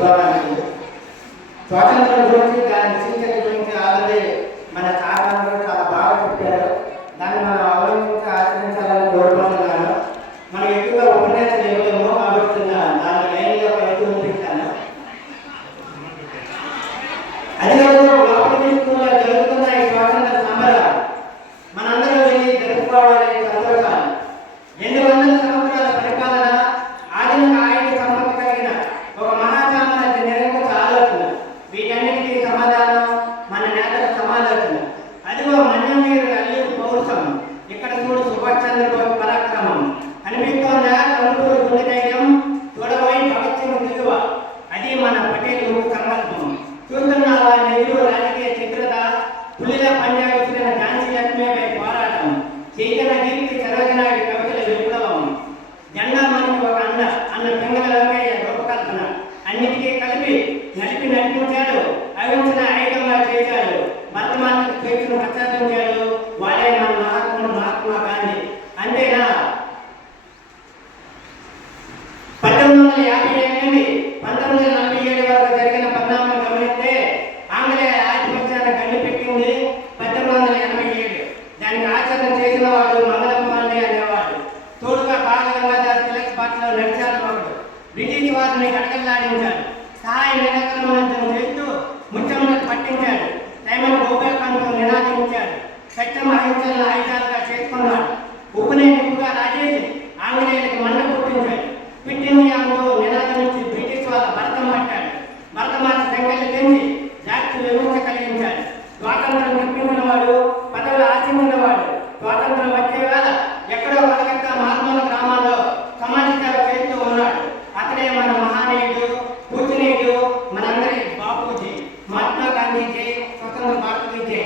విభాగానికి స్వాతంత్రం గురించి దాని విశిష్టత గురించి ఆల్రెడీ మన సాధనలో చాలా బాగా చెప్పారు. దాన్ని మనం అవలంబించి ఆచరించాలని కోరుకుంటున్నాను. మనం ఎక్కువగా ఉపన్యాసం ఇవ్వలేము కాబట్టి దాని లైన్లో పైకి ఉంపిస్తాను. అదేవిధంగా లోపలి స్కూల్లో జరుగుతున్న ఈ స్వాతంత్ర సమరాలు మనందరం వెళ్ళి జరుపుకోవాలి సంతోషాలు. 200 సంవత్సరాల పరిపాలన, ఆధునిక ఆయుధ సంపత్తి కలిగిన ఒక మహాసామ్రాజ్య నిరంకుశ ఆలోచన, వీటన్నిటికీ సమాధానం మన నేతల సమాలోచన. అదిగో మన్యమీరుడు అల్లుడు పౌరుషం, ఇక్కడ చూడు సుభాష్ చంద్రబోస్ పరాక్రమం. అనిపిస్తోందా కనుకూరు గుండె ధైర్యం, చూడబోయి భగత్ సింగ్ విలువ, అది మన పటేల్ ముఖ్య సంకల్పం. చూస్తున్నావా నెహ్రూ రాజకీయ చిత్రత, పులిలా పంజాబ్ వచ్చిన ఝాన్సీ లక్ష్మీపై పోరాటం, చైతన్య దీప్తి సరోజనాయుడు కవితల విప్లవం, జెండా మనకి ఒక అన్న పెంగళ వెంకయ్య రూపకల్పన, అన్నిటికీ కలిపి నడిపించాడు, అవించిన ఐక్యంగా చేశాడు, వర్తమాన స్వేచ్ఛను ప్రసాదించాడు. వాడే మన మహాత్మా గాంధీ. అంతేనా? 1858 నుండి 1947 వరకు జరిగిన పరిణామం గమనిస్తే ఆంగ్లేయ ఆధిపత్యాన్ని గండిపెట్టింది 1887. దానికి ఆచరణ చేసిన వాడు మంగళం పాండే అనేవాడు. తోడుగా బాలగంగాధర్ తిలక్ పార్టీలో నడిచాడు ఒకడు. బ్రిటిష్ వారిని గడగల్లాడించాడు. సహాయ నిరాకరణ చేస్తూ ముఖ్యమంత్రి పట్టించాడు. సైమన్ గోపాల్కాంత్ నినాదించాడు. సత్యం అహింసలను ఆయుధాలుగా చేసుకున్నాడు. ఉప్పునే నిప్పుగా రాజేసి ఆంగ్లేయులకు మండ పుట్టించాడు. క్విట్ ఇండియాలో నినాదమించి బ్రిటిష్ వాళ్ళ భరతం పట్టాడు. భరతమాత సంఖ్యలు తెంచి జాతి విమర్శ కలిగించాడు. స్వాతంత్రం తెప్పించినవాడు, పదవులు ఆశించినవాడు. స్వాతంత్రం వచ్చే వేళ ఎక్కడో కలకత్తా మార్మల గ్రామాల్లో సమాజ సేవ చేస్తూ ఉన్నాడు. అతడే మన మహానీయుడు, పూజనీయుడు, మనందరి బాపూజీ. మహాత్మా గాంధీ జై, స్వతంత్ర భారత్ జై.